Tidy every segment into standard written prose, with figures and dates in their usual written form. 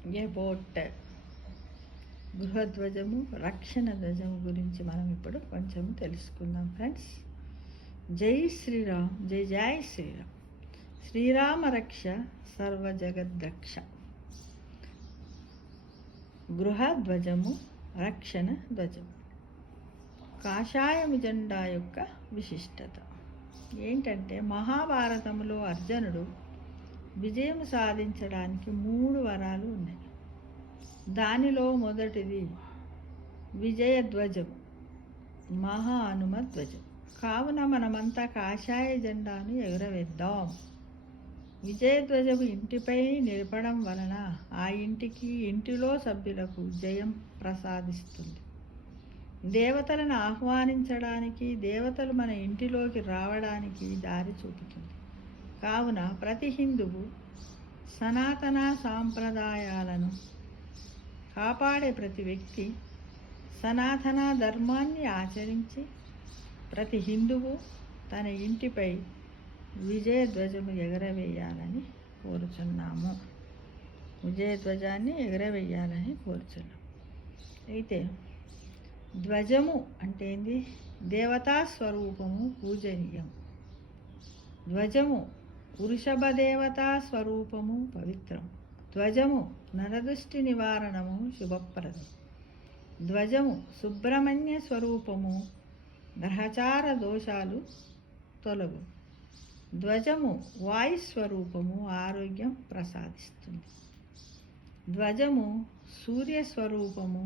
About గృహధ్వజము, రక్షణ ధ్వజము గురించి మనం ఇప్పుడు కొంచెం తెలుసుకుందాం ఫ్రెండ్స్. జై శ్రీరామ్, జై జై శ్రీరామ్. శ్రీరామ రక్ష సర్వ జగద్రక్ష. గృహధ్వజము, రక్షణ ధ్వజము. కాషాయము జెండా యొక్క విశిష్టత ఏంటంటే, మహాభారతంలో అర్జునుడు విజయం సాధించడానికి 3 వరాలు ఉన్నాయి. దానిలో మొదటిది విజయధ్వజం, మహా హనుమ ధ్వజం. కావున మనమంతా కాషాయ జెండాను ఎగురవేద్దాం. విజయధ్వజము ఇంటిపై నిలపడం వలన ఆ ఇంటికి, ఇంటిలో సభ్యులకు జయం ప్రసాదిస్తుంది. దేవతలను ఆహ్వానించడానికి, దేవతలు మన ఇంటిలోకి రావడానికి దారి చూపుతుంది. కావున ప్రతి హిందువు సనాతన సాంప్రదాయాలను కాపాడే ప్రతి వ్యక్తి సనాతన ధర్మాన్ని ఆచరించి ప్రతి హిందువు తన ఇంటిపై విజయధ్వజము ఎగరవేయాలని కోరుచున్నాము. విజయధ్వజాన్ని ఎగరవేయాలని కోరుచున్నాము. అయితే ధ్వజము అంటే ఏంది? దేవతా స్వరూపము, పూజనీయం. ధ్వజము వృషభ దేవతా స్వరూపము, పవిత్రం. ధ్వజము నరదృష్టి నివారణము, శుభప్రదం. ధ్వజము సుబ్రహ్మణ్య స్వరూపము, గ్రహచార దోషాలు తొలగు. ధ్వజము వాయుస్వరూపము, ఆరోగ్యం ప్రసాదిస్తుంది. ధ్వజము సూర్యస్వరూపము,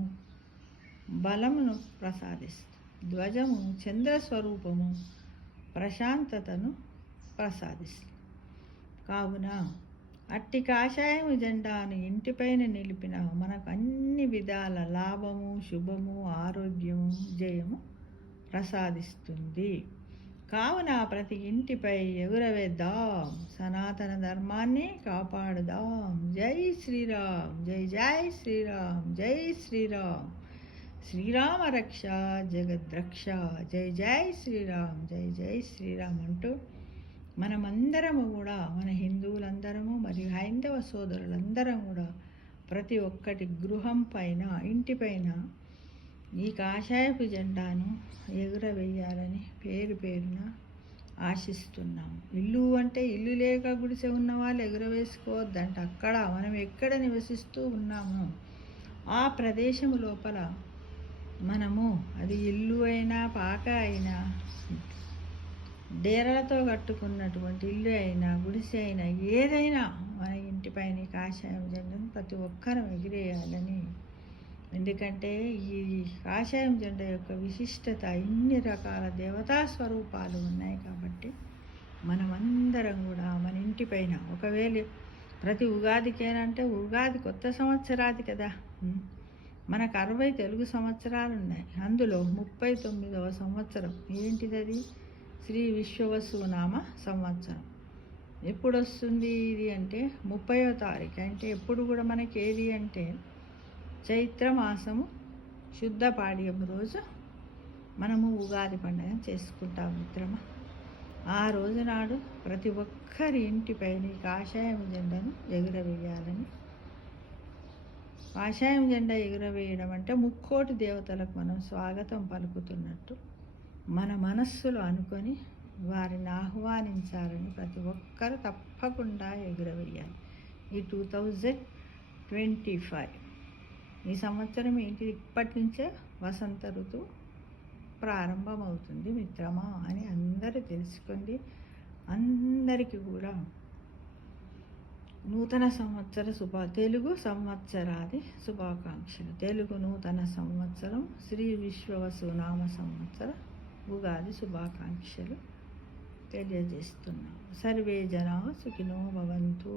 బలమును ప్రసాదిస్తుంది. ధ్వజము చంద్రస్వరూపము, ప్రశాంతతను ప్రసాదిస్తుంది. కావున అట్టి కాషాయము జెండాను ఇంటిపైన నిలిపిన మనకు అన్ని విధాల లాభము, శుభము, ఆరోగ్యము, జయము ప్రసాదిస్తుంది. కావున ప్రతి ఇంటిపై ఎగురవేద్దాం, సనాతన ధర్మాన్ని కాపాడుదాం. జై శ్రీరామ్, జై జై శ్రీరామ్, జై శ్రీరామ్. శ్రీరామ రక్ష జగద్రక్ష. జై జై శ్రీరామ్, జై జై శ్రీరామ్ అంటూ మనమందరము కూడా, మన హిందువులందరము మరియు హైందవ సోదరులందరం కూడా ప్రతి ఒక్కటి గృహం పైన, ఇంటిపైన ఈ కాషాయపు జెండాను ఎగురవేయాలని పేరు పేరున ఆశిస్తున్నాము. ఇల్లు అంటే ఇల్లు లేక గుడిసె ఉన్న వాళ్ళు ఎగురవేసుకోవద్దంట. అక్కడ మనం ఎక్కడ నివసిస్తూ ఉన్నామో ఆ ప్రదేశము లోపల మనము, అది ఇల్లు అయినా, పాక అయినా, డేరలతో కట్టుకున్నటువంటి ఇల్లు అయినా, గుడిసె అయినా, ఏదైనా మన ఇంటిపైన కాషాయం జెండాను ప్రతి ఒక్కరం ఎగిరేయాలని. ఎందుకంటే ఈ కాషాయం జెండా యొక్క విశిష్టత, ఇన్ని రకాల దేవతా స్వరూపాలు ఉన్నాయి కాబట్టి మనమందరం కూడా మన ఇంటిపైన, ఒకవేళ ప్రతి ఉగాదికేనంటే, ఉగాది కొత్త సంవత్సరాది కదా, మనకు 60 తెలుగు సంవత్సరాలు ఉన్నాయి. అందులో 39వ సంవత్సరం ఏంటిది? అది శ్రీ విశ్వవసునామ సంవత్సరం. ఎప్పుడు వస్తుంది ఇది అంటే 30వ తారీఖు. అంటే ఎప్పుడు కూడా మనకి ఏది అంటే చైత్రమాసము శుద్ధ పాడ్యం రోజు మనము ఉగాది పండుగ చేసుకుంటాం మిత్రమా. ఆ రోజు నాడు ప్రతి ఒక్కరి ఇంటిపైన కాషాయం జెండాను ఎగురవేయాలని. కాషాయం జెండా ఎగురవేయడం అంటే ముక్కోటి దేవతలకు మనం స్వాగతం పలుకుతున్నట్టు మన మనస్సులో అనుకొని వారిని ఆహ్వానించాలని ప్రతి ఒక్కరు తప్పకుండా ఎగురవేయాలి. ఈ 2025 ఈ సంవత్సరం ఏంటి? ఇప్పటి నుంచే వసంత ఋతువు ప్రారంభమవుతుంది మిత్రమా అని అందరూ తెలుసుకోండి. అందరికీ కూడా నూతన సంవత్సర తెలుగు సంవత్సరాది శుభాకాంక్షలు. తెలుగు నూతన సంవత్సరం శ్రీ విశ్వవసునామ సంవత్సర ఉగాది శుభాకాంక్షలు తెలియజేస్తున్నాం. సర్వే జనా సుఖినో భవంతు.